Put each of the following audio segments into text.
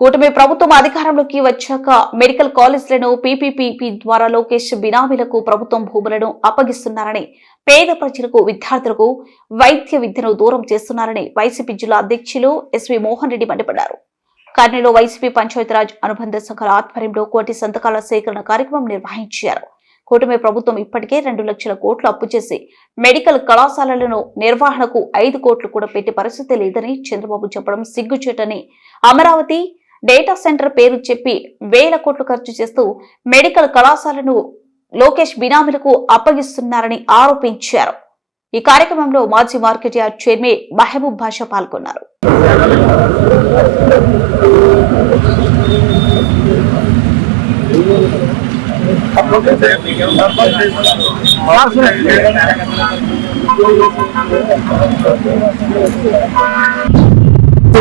కూటమి ప్రభుత్వం అధికారంలోకి వచ్చాక మెడికల్ కాలేజీలను పీపీపీపీ ద్వారా లోకేష్ బినామీలకు ప్రభుత్వం భూములను అప్పగిస్తున్నారని పేద ప్రజలకు విద్యార్థులకు వైద్య విద్యను దూరం చేస్తున్నారని వైసీపీ జిల్లా అధ్యక్షులు ఎస్వి మోహన్ రెడ్డి మండిపడ్డారు. కర్నూలు వైసీపీ పంచాయతీరాజ్ అనుబంధ సంఘాల ఆధ్వర్యంలో కోటి సంతకాల సేకరణ కార్యక్రమం నిర్వహించారు. కూటమి ప్రభుత్వం ఇప్పటికే రెండు లక్షల కోట్లు అప్పు చేసి మెడికల్ కళాశాలలను నిర్వహణకు ఐదు కోట్లు కూడా పెట్టే పరిస్థితి లేదని చంద్రబాబు చెప్పడం సిగ్గుచేటని అమరావతి డేటా సెంటర్ పేరు చెప్పి వేల కోట్లు ఖర్చు చేస్తూ మెడికల్ కళాశాలను లోకేష్ బినామీలకు అప్పగిస్తున్నారని ఆరోపించారు. ఈ కార్యక్రమంలో మాజీ మార్కెట్ యార్డ్ చైర్మన్ మహబూబ్ భాష పాల్గొన్నారు.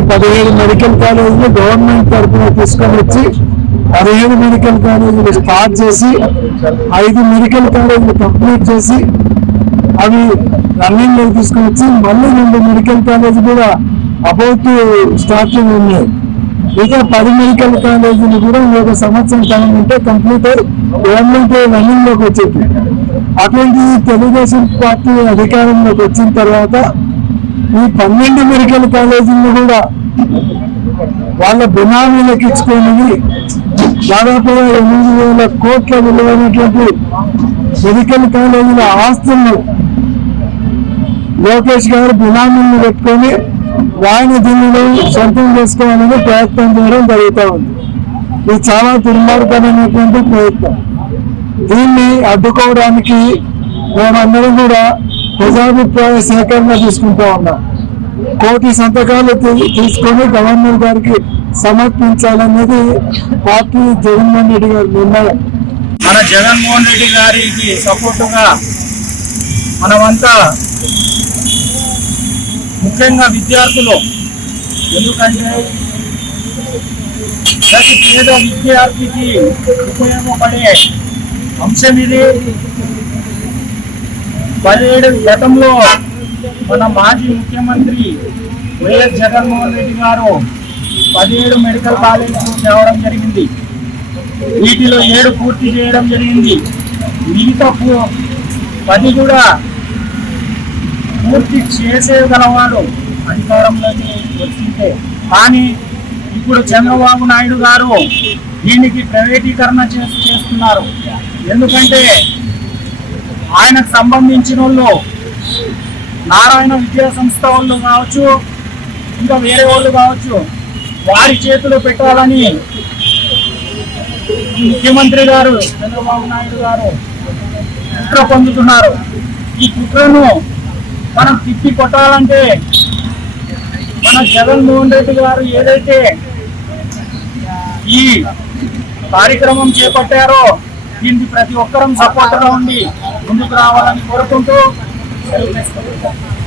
పదిహేడు మెడికల్ కాలేజీలు గవర్నమెంట్ తరఫున తీసుకొని వచ్చి పదిహేడు మెడికల్ కాలేజీలు స్టార్ట్ చేసి ఐదు మెడికల్ కాలేజీలు కంప్లీట్ చేసి అవి రన్నింగ్లోకి తీసుకొని వచ్చి మళ్ళీ రెండు మెడికల్ కాలేజీ కూడా అబౌట్ స్టార్టింగ్ ఉన్నాయి. ఇక పది మెడికల్ కాలేజీలు కూడా ఒక సంవత్సరం కాలం ఉంటే కంప్లీట్ అయి గవర్నమెంట్ రన్నింగ్లోకి వచ్చేది అటువంటి తెలుగుదేశం పార్టీ అధికారంలోకి వచ్చిన తర్వాత ఈ పన్నెండు మెడికల్ కాలేజీలు కూడా వాళ్ళ బినామీలకు ఇచ్చుకొని దాదాపు ఎనిమిది వేల కోట్ల విలువైనటువంటి మెడికల్ కాలేజీల ఆస్తులను లోకేష్ గారు బినామీలను పెట్టుకొని వాయిని దీనిలో సొంతం చేసుకోవాలని ప్రయత్నం చేయడం జరుగుతూ ఉంది. ఇది చాలా దుర్మార్గమైనటువంటి ప్రయత్నం. దీన్ని అడ్డుకోవడానికి మేమందరం కూడా ప్రజాభిప్రాయ సేకరణ తీసుకుంటా ఉన్నాం. కోటి సంతకాలు తీసుకొని గవర్నర్ గారికి సమర్పించాలనేది పార్టీ జగన్మోహన్ రెడ్డి గారి నిర్ణయం. మన జగన్మోహన్ రెడ్డి గారికి సపోర్టుగా మనమంతా ముఖ్యంగా విద్యార్థులు ఎందుకంటే ప్రతి పేద విద్యార్థికి ఉపయోగపడే అంశం ఇది పదిహేడు గతంలో మన మాజీ ముఖ్యమంత్రి వైఎస్ జగన్మోహన్ రెడ్డి గారు పదిహేడు మెడికల్ కాలేజీలు తేవడం జరిగింది. వీటిలో ఏడు పూర్తి చేయడం జరిగింది. మిగతా పది కూడా పూర్తి చేసేయగలవాడు అధికారంలోకి వచ్చింటే. కానీ ఇప్పుడు చంద్రబాబు నాయుడు గారు దీనికి ప్రైవేటీకరణ చేసి చేస్తున్నారు. ఎందుకంటే ఆయనకు సంబంధించిన వాళ్ళు నారాయణ విద్యా సంస్థ వాళ్ళు కావచ్చు ఇంకా వేరే వాళ్ళు కావచ్చు వారి చేతిలో పెట్టాలని ముఖ్యమంత్రి గారు చంద్రబాబు నాయుడు గారు కుట్ర పొందుతున్నారు. ఈ కుట్రను మనం తిప్పి కొట్టాలంటే మన జగన్మోహన్ రెడ్డి గారు ఏదైతే ఈ కార్యక్రమం చేపట్టారో దీనికి ప్రతి ఒక్కరం సపోర్ట్గా ఉండి ముందుకు రావాలని కోరుకుంటూ 哎，对。